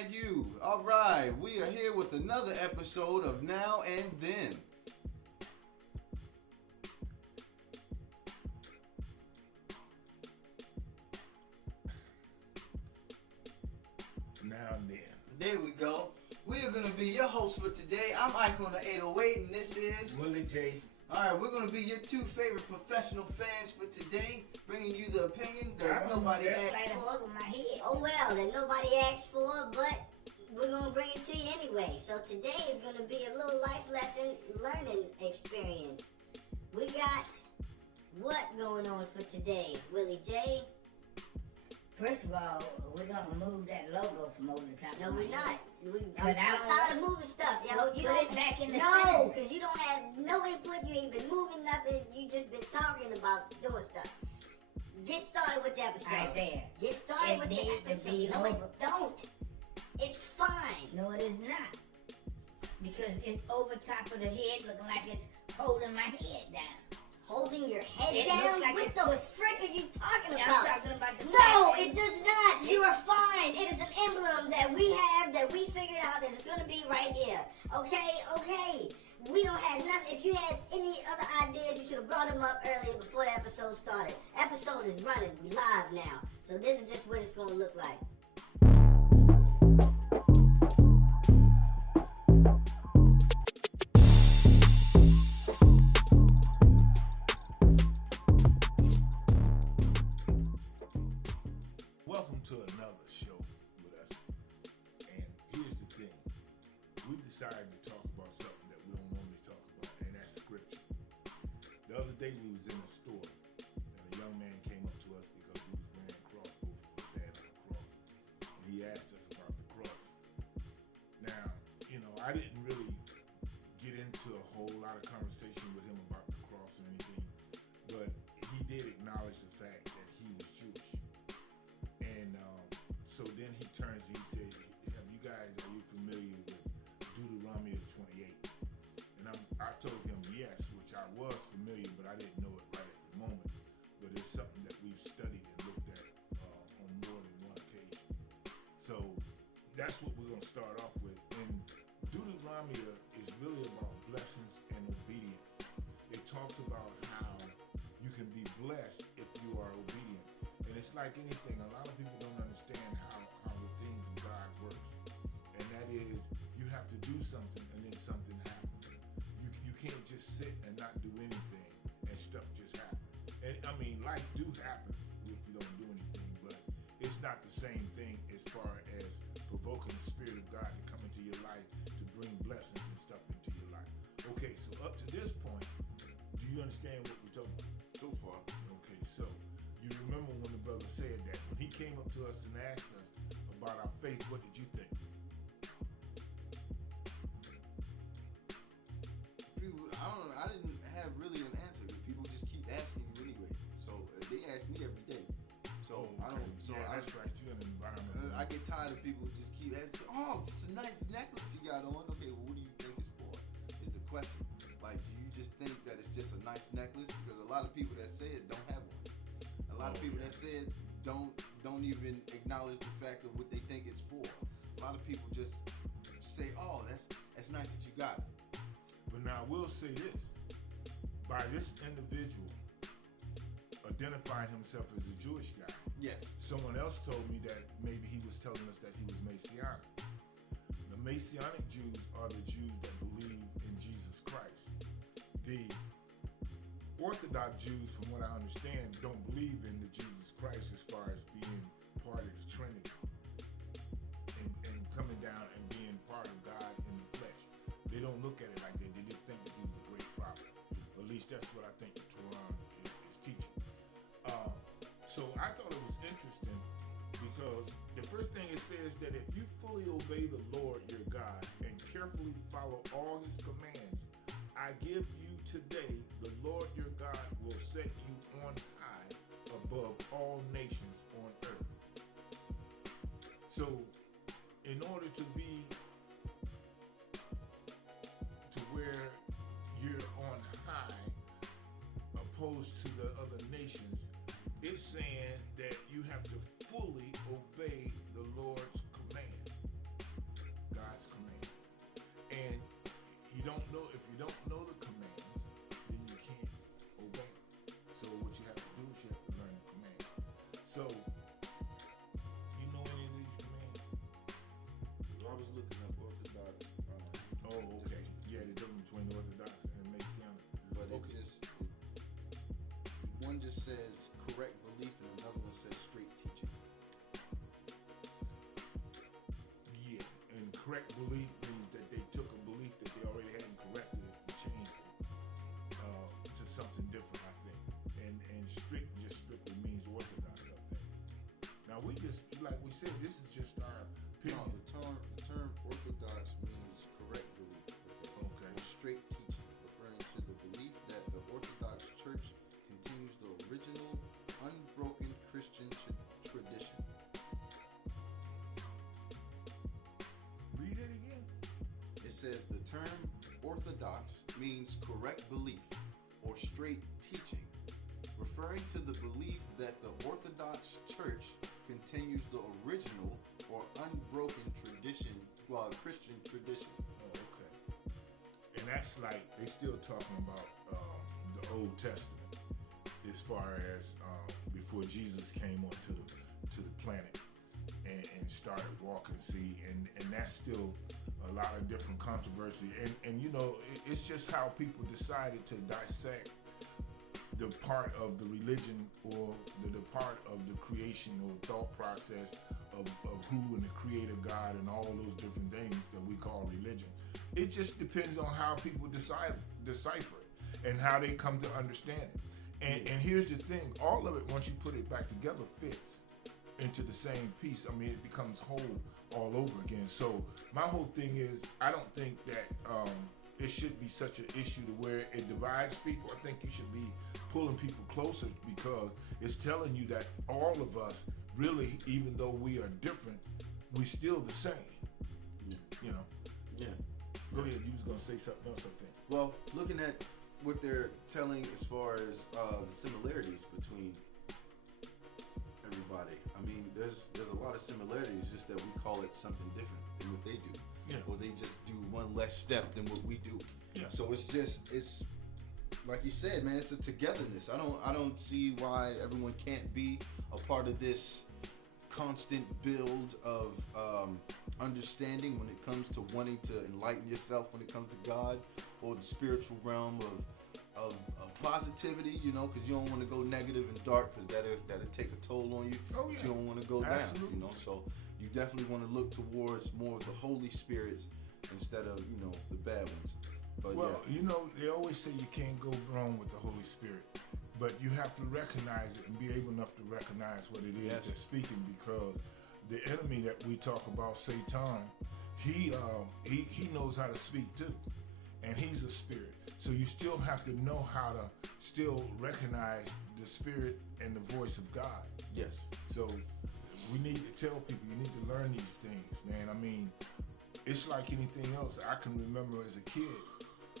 Thank you. All right, we are here with another episode of Now and Then. Now and Then. There we go. We are going to be your hosts for today. I'm Ike on the 808, and this is Willie J. All right, we're going to be your two favorite professional fans for today, bringing you the opinion that nobody asked Right for. over my head. Oh well, that nobody asked for, but we're gonna bring it to you anyway. So today is gonna be a little life lesson learning experience. We got what going on for today, Willie J? First of all, we're gonna move that logo from over the top. No, of my we're not. head. I'm tired of moving stuff, yo. You Put don't it back in the no, center. because you don't have no input. You ain't been moving nothing. You just been talking about doing stuff. Get started with the episode. Isaiah, Get started it with the needs to episode. be No, it over. don't. It's fine. No, it is not. Because it's over top of the head, looking like it's holding my head down. Holding your head It down? looks like What it's the pushed- frick are you talking I'm about? talking about the No, fact it does not. You are fine. It is an emblem that we have, that we figured out that it's going to be right here. Okay? We don't have nothing. If you had any other ideas, you should have brought them up earlier before the episode started. Episode is running. We live now. So this is just what it's going to look like. Welcome to another show with us. And here's the thing. We decided to talk about something that we don't normally talk about, and that's scripture. The other day we was in a store, and a young man came up to us because we was wearing a cross. Both of us had on a cross. And he asked us about the cross. Now, I didn't really get into a whole lot of conversation with him about the cross or anything, but he did acknowledge the fact that he was Jewish. And so then he turns and he said, are you familiar with Deuteronomy 28? And I told him yes, which I was familiar, but I didn't know it right at the moment. But it's something that we've studied and looked at on more than one occasion. So that's what we're going to start off with. And Deuteronomy is really about blessings and obedience. It talks about how you can be blessed if you are obedient. And it's like anything, a lot of people don't understand how the things of God works. And that is, you have to do something and then something happens. You can't just sit and not do anything and stuff just happens. And I mean, life do happen if you don't do anything, but it's not the same thing as far as provoking the Spirit of God to come into your life to bring blessings and stuff into your life. Okay, so up to this point, do you understand what we're talking about? So far. Okay, so you remember when the brother said that. When he came up to us and asked us about our faith, what did you think? People, I don't know. I didn't have really an answer. People just keep asking you anyway. So they ask me every day. So I don't. So yeah, that's right. You're in an environment. I get tired of people just keep asking. Oh, it's a nice necklace you got on. Okay, well, what do you think it's for? Is the question. Like, do you just think that it's just a nice necklace? Because a lot of people that say it don't have one. A lot of people that say it don't even acknowledge the fact of what they think it's for. A lot of people just say, "Oh, that's nice that you got it." But now I will say this. By this individual identifying himself as a Jewish guy, Yes. someone else told me that maybe he was telling us that he was Messianic. The Messianic Jews are the Jews that believe in Jesus Christ. The Orthodox Jews, from what I understand, don't believe in the Jesus Christ as far as being part of the Trinity and coming down and being part of God in the flesh. They don't look at it like that. They just think that he was a great prophet. At least that's what I think the Torah is teaching. So I thought it was interesting because the first thing it says that if you fully obey the Lord your God and carefully follow all his commands, I give you today, the Lord your God will set you on high above all nations on earth. So in order to be to where you're on high opposed to the other nations, it's saying that you have to fully obey the Lord's command. don't know the commands, then you can't obey. So what you have to do is you have to learn the command. So you know any of these commands? I was looking up Orthodox. Oh, okay. Yeah, the difference between Orthodox and Messianic. But Okay. one just says correct belief and another one says straight teaching. Yeah, and correct belief means that they took a belief that they already had and corrected it and changed it to something different, I think. And strict just strictly means Orthodox, I think. Now we just, like we said, this is just our No, opinion. the term Orthodox means correct belief. Okay. Or straight teaching, referring to the belief that the Orthodox Church continues the original, unbroken Christian tradition. Read it again. It says the term Orthodox means correct belief or straight teaching, referring to the belief that the Orthodox Church continues the original or unbroken tradition, Christian tradition. Oh, okay. And that's like they still talking about the Old Testament, as far as before Jesus came onto the planet and started walking. See, and that's still a lot of different controversy. And you know, it's just how people decided to dissect the part of the religion or the part of the creation or thought process of who and the creator God and all those different things that we call religion. It just depends on how people decipher it and how they come to understand it. And here's the thing, all of it, once you put it back together, fits into the same piece. I mean, it becomes whole all over again. So my whole thing is, I don't think that it should be such an issue to where it divides people. I think you should be pulling people closer because it's telling you that all of us, really, even though we are different, we still the same. Yeah. You know? Yeah. Go ahead, you was gonna say something else, I think. Well, looking at what they're telling as far as the similarities between everybody, I mean, there's a lot of similarities, just that we call it something different than what they do. Yeah. Or they just do one less step than what we do. Yeah. So it's like you said, man, it's a togetherness. I don't see why everyone can't be a part of this constant build of understanding when it comes to wanting to enlighten yourself when it comes to God or the spiritual realm of positivity, you know, because you don't want to go negative and dark because that'll take a toll on you. Oh, yeah. You don't want to go Absolutely. down, you know. So you definitely want to look towards more of the Holy Spirits instead of, you know, the bad ones. But Well, you know, they always say you can't go wrong with the Holy Spirit, but you have to recognize it and be able enough to recognize what it is Yes. that's speaking, because the enemy that we talk about, Satan, he knows how to speak too, and he's a spirit. So you still have to know how to still recognize the spirit and the voice of God. yes, So we need to tell people, you need to learn these things, man. I mean, it's like anything else. I can remember as a kid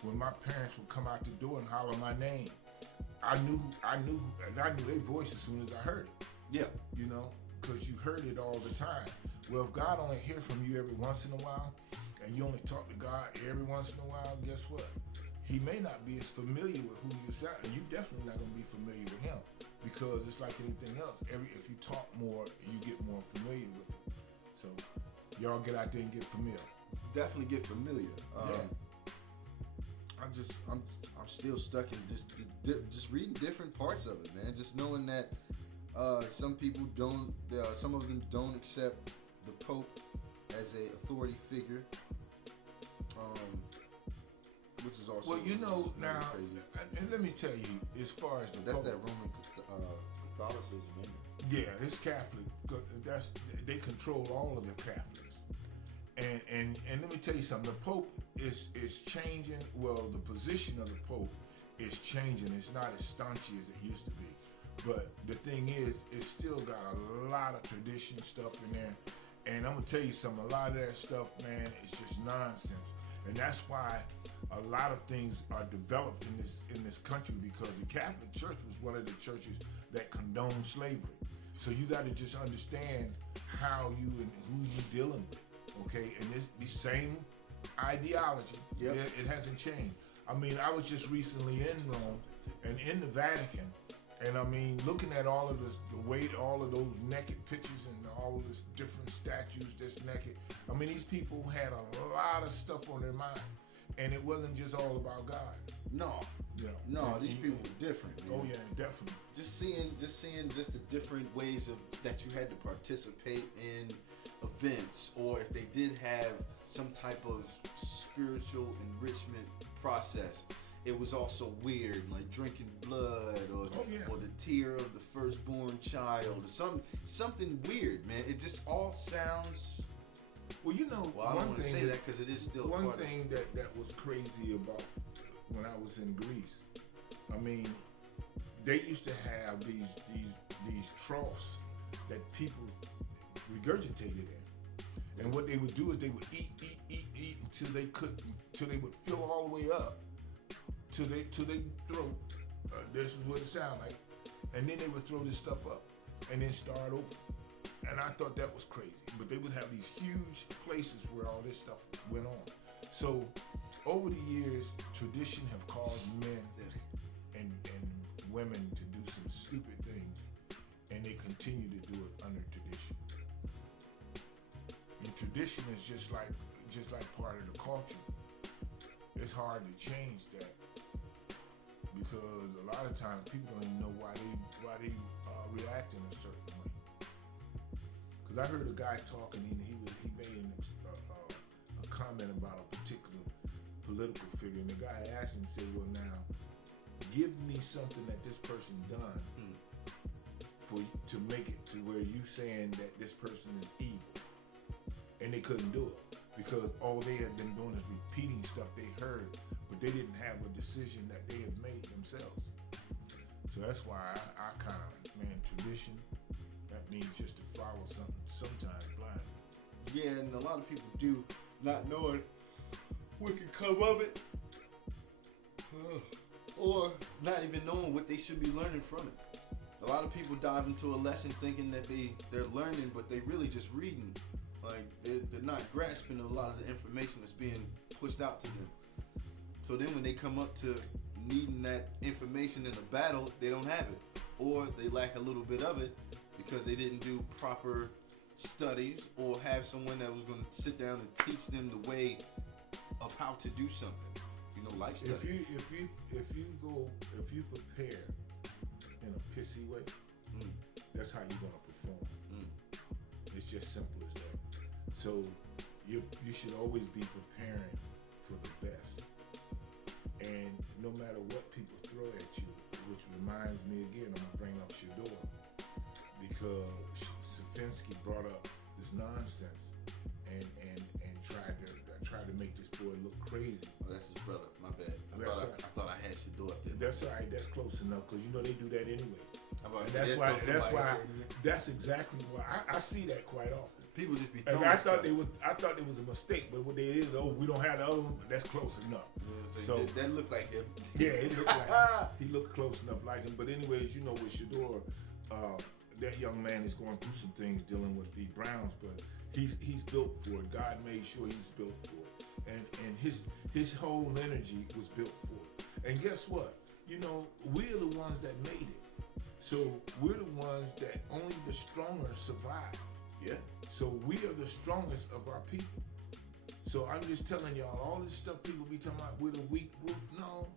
when my parents would come out the door and holler my name. I knew their voice as soon as I heard it, yeah, you know, because you heard it all the time. Well, if God only hear from you every once in a while, and you only talk to God every once in a while, guess what? He may not be as familiar with who you sound, and you definitely not gonna be familiar with him, because it's like anything else. If you talk more, you get more familiar with it. So y'all get out there and get familiar. definitely get familiar. Yeah. I'm still stuck in just reading different parts of it, man. Just knowing that some people don't, some of them don't accept the Pope as a authority figure, which is also Well, you know, very now, crazy. and let me tell you, as far as the That's Pope, that Roman Catholicism, man. yeah, it's Catholic. They control all of the Catholics. And let me tell you something. The Pope is changing. Well, the position of the Pope is changing. It's not as staunchy as it used to be. But the thing is, it's still got a lot of tradition stuff in there. And I'm gonna tell you something. A lot of that stuff, man, is just nonsense. And that's why a lot of things are developed in this country, because the Catholic Church was one of the churches that condoned slavery. So you got to just understand how you and who you dealing with, okay? And these same ideology. Yep. It hasn't changed. I mean, I was just recently in Rome and in the Vatican, and I mean, looking at all of this, the weight, all of those naked pictures and all this different statues that's naked. I mean, these people had a lot of stuff on their mind, and it wasn't just all about God. No, You know. no, And- these and- people were different, man. Oh yeah, definitely. Just seeing the different ways of that you had to participate in events, or if they did have some type of spiritual enrichment process, it was also weird, like drinking blood, or Oh, yeah. or the tear of the firstborn child, or something weird, man. It just all sounds. Well, you know, Well, I don't want to say that because it is still one part of- thing that was crazy about when I was in Greece. I mean, they used to have these troughs that people regurgitated in, and what they would do is they would eat until they would fill all the way up till they throat. This is what it sounded like, and then they would throw this stuff up and then start over. And I thought that was crazy, but they would have these huge places where all this stuff went on. So over the years, tradition have caused men and women to do some stupid things, and they continue to do it under tradition. And tradition is just like part of the culture. It's hard to change that because a lot of times people don't even know why they react in a certain way. Because I heard a guy talking, and he made a comment about a particular political figure, and the guy asked him, said, "Well, now, give me something that this person done to make it to where you saying that this person is evil," and they couldn't do it because all they had been doing is repeating stuff they heard, but they didn't have a decision that they had made themselves. So that's why I kind of, tradition. That means just to follow something sometimes blindly. Yeah, and a lot of people do not knowing what can come of it, or not even knowing what they should be learning from it. A lot of people dive into a lesson thinking that they're learning, but they really just reading. Like they're not grasping a lot of the information that's being pushed out to them. So then when they come up to needing that information in a battle, they don't have it, or they lack a little bit of it because they didn't do proper studies or have someone that was going to sit down and teach them the way of how to do something. You know, like study. If you prepare in a pissy way, that's how you're gonna perform. It's just simple as that. So you should always be preparing for the best. And no matter what people throw at you, which reminds me again, I'm gonna bring up Shador, because Safinsky brought up this nonsense and tried to make this boy look crazy. Oh, that's his brother. My bad. I thought I had Shador up there. That's all right. That's close enough because you know they do that anyways. And That's exactly why I see that quite often. People just be. And I thought it was a mistake, but what they did, we don't have the other one, but that's close enough. So that looked like him. Yeah, it looked like him. He looked close enough like him. But anyways, you know, with Shador, that young man is going through some things dealing with the Browns, but he's built for it. God made sure he's built for it, and his whole energy was built for it. And guess what? You know, we're the ones that made it. So we're the ones that only the stronger survive. Yeah. So we are the strongest of our people. So I'm just telling y'all, all this stuff people be talking about, we're the weak group. No.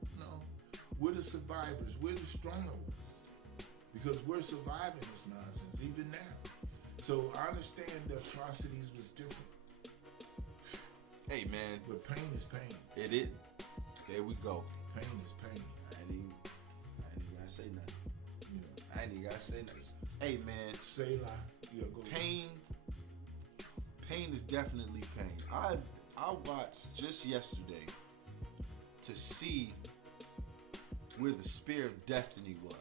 We're the survivors. We're the stronger ones. Because we're surviving this nonsense, even now. So I understand the atrocities was different. Hey, man. But pain is pain. It is. There we go. Pain is pain. I ain't even gotta say nothing. You know. I ain't even gotta say nothing. Hey, man. Selah. Yeah, go ahead. Pain is definitely pain. I watched just yesterday to see where the Spear of Destiny was.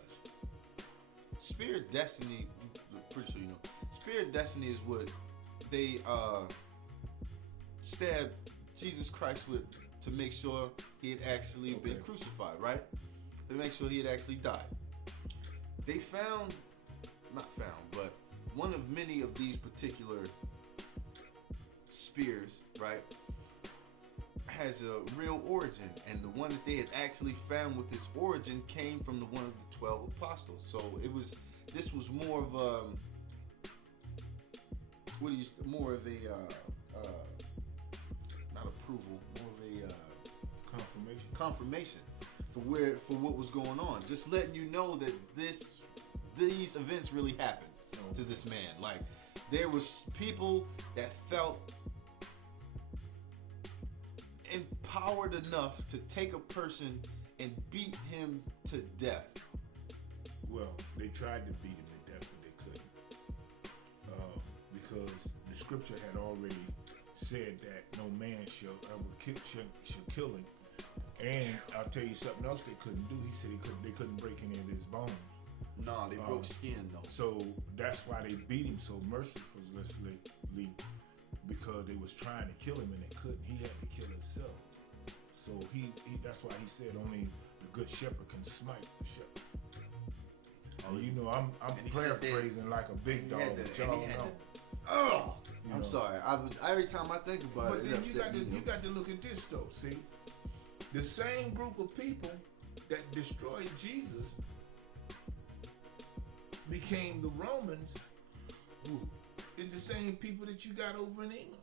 Spear of Destiny, I'm pretty sure you know. Spear of Destiny is what they stabbed Jesus Christ with to make sure he had actually been crucified, right? To make sure he had actually died. They but one of many of these particular spears, right, has a real origin, and the one that they had actually found with its origin came from the one of the 12 apostles. So this was more of a not approval, more of a confirmation for what was going on. Just letting you know that these events really happened to this man. Like, there was people that felt empowered enough to take a person and beat him to death. Well, they tried to beat him to death, but they couldn't. Because the scripture had already said that no man shall kill him. And I'll tell you something else they couldn't do. He said they couldn't break any of his bones. No, they broke skin though. So that's why they beat him so mercilessly, because they was trying to kill him and they couldn't. He had to kill himself. So he that's why he said only the good shepherd can smite the shepherd. You know, I'm paraphrasing like a big dog, but y'all know. I'm sorry. Every time I think about it, then you got to look at this though. See, the same group of people that destroyed Jesus became the Romans. It's the same people that you got over in England.